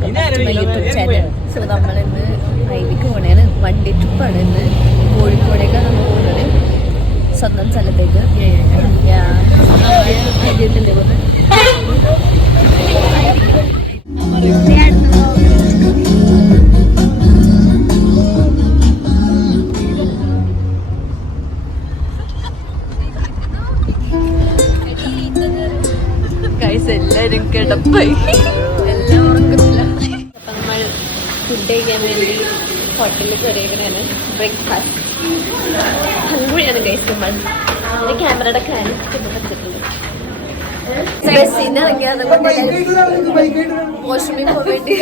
Welcome back to my YouTube channel. So നമ്മളിന്ന് ഹൈവേക്ക് പോകണേണ്. വണ്ടി ട്രിപ്പാണ് ഇന്ന്. കോഴിക്കോടേക്കാണ് നമ്മൾ പോകുന്നത്, സ്വന്തം സ്ഥലത്തേക്ക്. എല്ലാരും കിടപ്പായി, എല്ലാം ഉറക്കത്തില്ല. അപ്പൊ നമ്മൾ ഫുഡ് കഴിക്കാൻ വേണ്ടി ഹോട്ടലിൽ കയറിയേക്കണേന്. Breakfast ഹംഗ്രിയാണ് guys. നമ്മൾ പിന്നെ ക്യാമറയുടെ ക്ലാരിറ്റി പറ്റിട്ടുണ്ട്. ബസ്സിന്ന് ഇറങ്ങിയത് വാഷ്റൂമിൽ പോകാൻ വേണ്ടി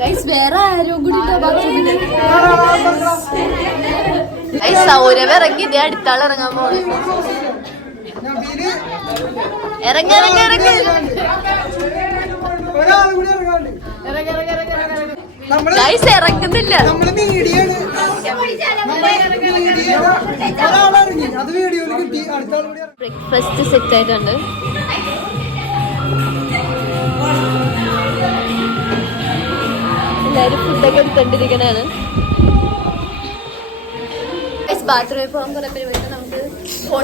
ഗൈസ്. വേറെ ആരോ കൂടി സൗരവ് ഇറങ്ങി, ഇതേ അടുത്താൾ ഇറങ്ങാൻ പോകുന്നത്. ഇറങ്ങി ഇറങ്ങി ഇറങ്ങി ഗൈസ്, ഇറങ്ങുന്നില്ല. ബ്രേക്ക്ഫാസ്റ്റ് സെറ്റ് ആയിട്ടുണ്ട്. എല്ലാരും ഫുഡൊക്കെ എടുത്തോണ്ടിരിക്കണാണ്. ബാത്റൂമിൽ പോകാൻ കുറെ പരിപാടി. നമുക്ക് ഫോൺ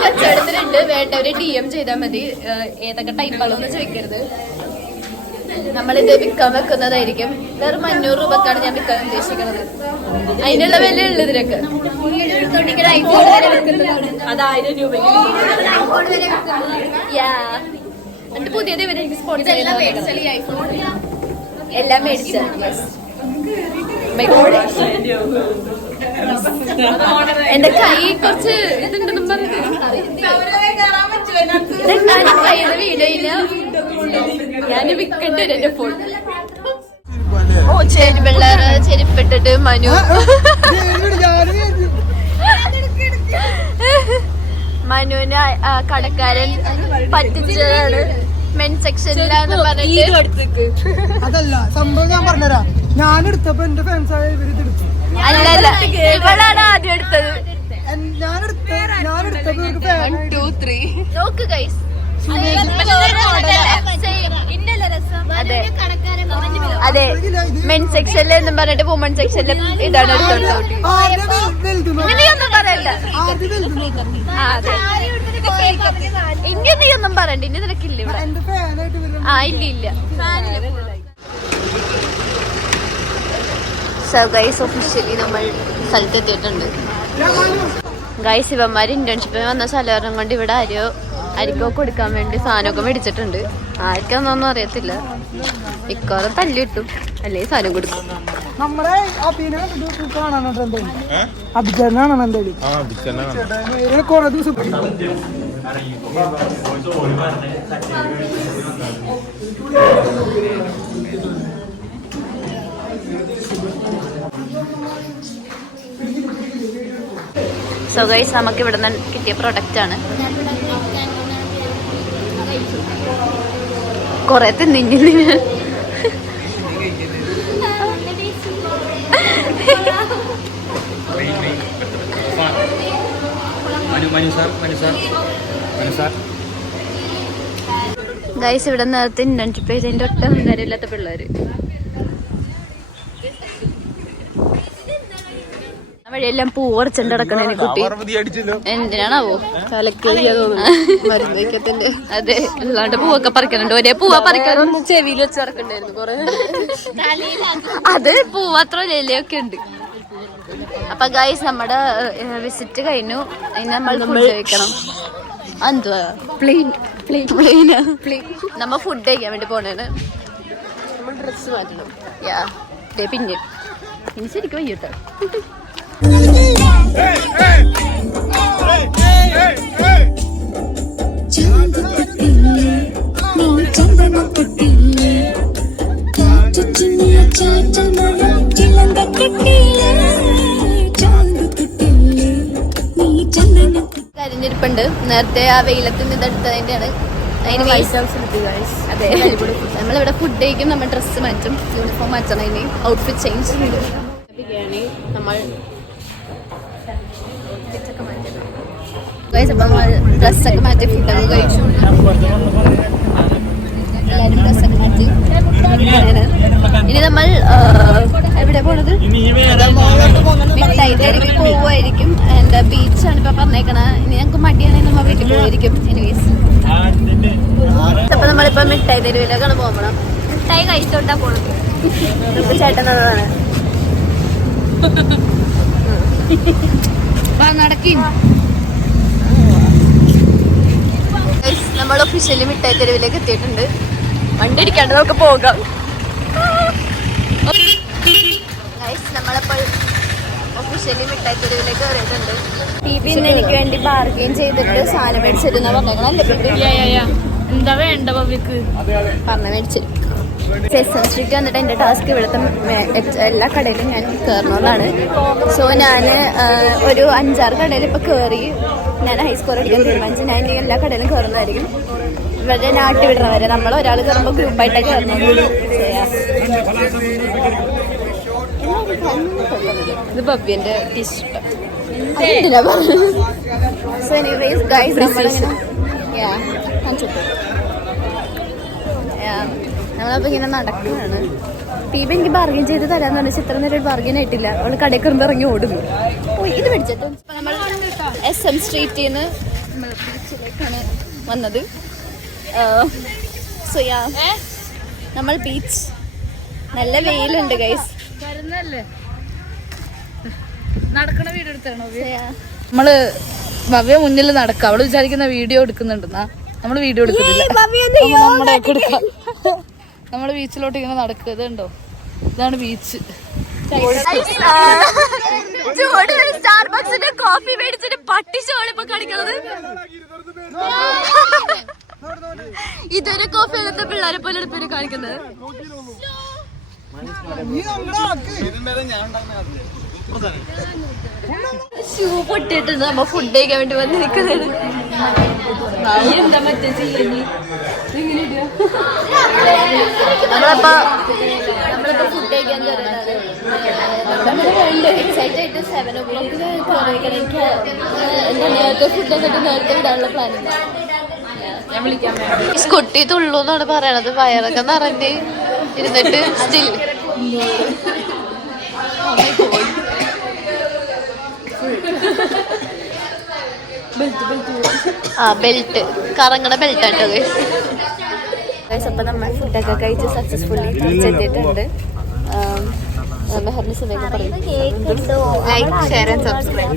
കച്ചവടത്തിനുണ്ട്. വേണ്ടവര് DM ചെയ്താൽ മതി. ഏതൊക്കെ ടൈപ്പാണെന്ന് ചോദിക്കരുത്. നമ്മളിത് വിൽക്കാൻ വെക്കുന്നതായിരിക്കും. വെറും 500 രൂപക്കാണ് ഞാൻ വിൽക്കാൻ ഉദ്ദേശിക്കുന്നത്. അതിനുള്ള വില ഉള്ളത് ഇതിനൊക്കെ. അത് 1000 രൂപയ്ക്ക്. എന്നിട്ട് പുതിയത് ഇവരെനിക്ക് സ്പോൺസർ എല്ലാം മേടിച്ച. എന്റെ കൈ കുറച്ച് ഇതുണ്ടെന്നും പറഞ്ഞു കയ്യിൽ വീടില്ല. ഞാൻ വിൽക്കേണ്ടി വരും എന്റെ ഫോൺ. ഓ പിള്ളേര് ചെരുപ്പിട്ടിട്ട് മനു മനുവിനെ കടക്കാരൻ പറ്റിച്ചതാണ്. മെൻ സെക്ഷനിലാന്ന് പറഞ്ഞിട്ട്. അതല്ല സംഭവം, ഞാൻ പറഞ്ഞുതരാം. ഞാൻ എടുത്തപ്പോ എന്റെ ഫാൻസായ ഇവരിതെടുത്തു. അല്ലല്ല, ഇവളാണ് ആദ്യം എടുത്തത്. ഞാൻ എടുത്തപ്പോ നോക്ക് ഗൈസ്. അതെ, മെൻ സെക്ഷനിൽ എന്നും പറഞ്ഞിട്ട് വുമൺ സെക്ഷനിൽ ഇതാണ് എടുത്തോണ്ട്. ഇങ്ങനെയൊന്നും പറയണ്ട. ഇങ്ങനെയൊന്നും പറയണ്ട. ഇനി നിനക്കില്ല ഇവിടെ. ഇല്ല. സോ ഗൈസ്, ഒഫീഷ്യലി നമ്മൾ സ്ഥലത്തെത്തിയിട്ടുണ്ട്. ഗൈസ്, ഇവന്മാര് ഇന്റേൺഷിപ്പിന് വന്ന സ്ഥലം കൊണ്ട് ഇവിടെ അരിക്കോ കൊടുക്കാൻ വേണ്ടി സാധനമൊക്കെ മേടിച്ചിട്ടുണ്ട്. ആർക്കൊന്നും അറിയത്തില്ല. ഇക്കോളം തല്ലിട്ടു, അല്ലേ സാധനം കൊടുക്കും. നമ്മുടെ അഭിചരണാണ് എന്തായാലും കുറെ ദിവസം. സോ ഗൈസ്, നമുക്ക് ഇവിടെ നിന്ന് കിട്ടിയ പ്രൊഡക്റ്റ് ആണ്. കൊറേ തിന്നിങ്ങില്ല. ഗൈസ്, ഇവിടെ നേരത്തെ ഇന്റേൺഷിപ്പ് ചെയ്തതിന്റെ ഒട്ടും കാര്യമില്ലാത്ത പിള്ളേര്. വഴിയെല്ലാം പൂ പറിച്ചെണ്ട് നടക്കണേനെ കുട്ടി. എന്തിനാണാവോ? അതെ, അല്ലാണ്ട് പൂവൊക്കെ പറിക്കണുണ്ട്. ഒരേ പൂവ പറിക്കാനും ചെവിയിൽ വെച്ച് നടക്കണ്ടായിരുന്നു കൊറേ. അത് പൂവത്ര ഇലയൊക്കെ ഉണ്ട്. അപ്പൊ ഗൈസ്, നമ്മുടെ വിസിറ്റ് കഴിഞ്ഞു. ഇനി നമ്മൾ ഫുഡ് കഴിക്കണം. എന്തുവാ നമ്മ ഫുഡ് കഴിക്കാൻ വേണ്ടി പോണേന്. നമ്മൾ ഡ്രസ് മാറ്റണം. പിന്നെ ഇനി ശരിക്കും വയ്യട്ടോ. കരിഞ്ഞിരിപ്പുണ്ട്. നേരത്തെ ആ വെയിലത്തിന് ഇതെടുത്തതിന്റെയാണ്. അതെ, നമ്മളിവിടെ ഫുഡ് കഴിക്കും, നമ്മൾ ഡ്രസ്സ് മാറ്റും, യൂണിഫോം മാറ്റണം. ഇനി ഔട്ട്ഫിറ്റ് ചേഞ്ച്. ബിരിയാണി നമ്മൾ ഡ്രസ്സൊക്കെ മാറ്റി ഫുഡൊക്കെ കഴിച്ചു. എല്ലാവരും ഡ്രസ്സൊക്കെ മാറ്റി. ഇനി നമ്മൾ എവിടെ പോണത്? മിഠായി തെരുവിൽ പോവുമായിരിക്കും. എന്താ ബീച്ചാണ് ഇപ്പൊ പറഞ്ഞേക്കണ. ഇനി ഞങ്ങൾക്ക് മടിയാണെങ്കിൽ നമ്മൾ വീട്ടിൽ പോയിരിക്കും. എനിവേസ് അപ്പൊ നമ്മളിപ്പോ മിഠായി തെരുവിലേക്കാണ് പോകണം. മിഠായി കഴിച്ചോണ്ടാ പോണത്. ചേട്ടൻ അതാണ് നടക്കി. നമ്മൾ ഒഫീഷ്യലി മിഠായി തെരുവിലേക്ക് എത്തിയിട്ടുണ്ട്. വണ്ടി അടിക്കാണ്ട് നമുക്ക് പോകാം. നമ്മളപ്പോൾ ഒഫീഷ്യലി മിഠായി തെരുവിലേക്ക് കയറിയിട്ടുണ്ട്. ടിവി ഇന്ന് എനിക്ക് വേണ്ടി ബാർഗെയിൻ ചെയ്തിട്ട് സാധനം മേടിച്ചിരുന്ന പറഞ്ഞേക്കണല്ലേ. എന്താ വേണ്ട ഭവ്യക്ക് പറഞ്ഞ മേടിച്ചു. സെസൺ സ്ട്രീറ്റ് വന്നിട്ട് എൻ്റെ ടാസ്ക് ഇവിടുത്തെ എല്ലാ കടയിലും ഞാൻ കയറണമെന്നാണ്. സോ ഞാൻ ഒരു 5-6 കടയിൽ ഇപ്പോൾ കയറി. ഞാൻ ഹൈസ്കോർ അടിക്കാൻ തീരുമാനിച്ചു. ഞാൻ ഇനി എല്ലാ കടയിലും കയറുന്നതായിരിക്കും. ഇവരുടെ നാട്ടി വിടണവരെ നമ്മൾ ഒരാൾ കയറുമ്പോൾ ഗ്രൂപ്പായിട്ടാണ് കയറുന്നത്. ഇത് ബബ്ബിന്റെ ഇഷ്ടം. സോ എനിവേസ് ഗൈസ് നമ്മളപ്പോ ഇങ്ങനെ നടക്കുകയാണ്. ടീബ് എനിക്ക് ബാർഗൈൻ ചെയ്ത് തരാന്ന് പറഞ്ഞാൽ ഇത്ര നേരം ബാർഗൈൻ ആയിട്ടില്ല. അവള് കടയിൽ കയറുമ്പോൾ ഇറങ്ങി ഓടുന്നു. ഇത് പിടിച്ചിട്ട് നമ്മൾ SM സ്ട്രീറ്റിൽ നിന്ന് നമ്മൾ ബീച്ചിലേക്കാണ് വന്നത്. സോയാ നമ്മൾ ബീച്ച്. നല്ല വെയിലുണ്ട് ഗൈസ്. നടക്കണ വീഡിയോ എടുത്താണോ? നമ്മള് ഭവ്യ മുന്നിൽ നടക്കുക. അവള് വിചാരിക്കുന്ന വീഡിയോ എടുക്കുന്നുണ്ടെന്നാ. നമ്മള് വീഡിയോ എടുക്കുന്നില്ല. നമ്മള് ബീച്ചിലോട്ട് ഇങ്ങനെ നടക്കുക. ഇതുണ്ടോ, ഇതാണ് ബീച്ച്. സ്റ്റാർബക്സിന്റെ കോഫി മേടിച്ചിട്ട് പട്ടിച്ചോളി ഇപ്പൊ കാണിക്കുന്നത്. ഇതൊരു കോഫി എടുത്ത പിള്ളേരെ പോലെ എടുപ്പിന് കാണിക്കുന്നത്. ഷൂ പൊട്ടിയിട്ടുണ്ട്. നമ്മ ഫുഡ് കഴിക്കാൻ വേണ്ടി വന്ന് നിൽക്കുന്നത്. നമ്മളിപ്പോ ഫുഡ് കഴിക്കാൻ കയറുന്നത്. എക്സൈറ്റ് ആയിട്ട് 7 o'clock കയറിയിരിക്കണം. എനിക്ക് എന്താ നേരത്തെ ഫുഡ് എന്നിട്ട് നേരത്തെ വിടാനുള്ള പ്ലാനില്ല. സ്കുട്ടി തുള്ളൂ എന്നാണ് പറയണത്. വയറൊക്കെ നിറഞ്ഞ് ഇരുന്നിട്ട് സ്റ്റിൽ ബെൽറ്റ് കറങ്ങണ ബെൽറ്റ് ആട്ടോ. അപ്പൊ നമ്മൾ ഫുഡൊക്കെ കഴിച്ച് സക്സസ്ഫുള്ളി തിരിച്ചെത്തിയിട്ടുണ്ട്. മെഹറിന് സുഖം പറയും. Like, share and subscribe.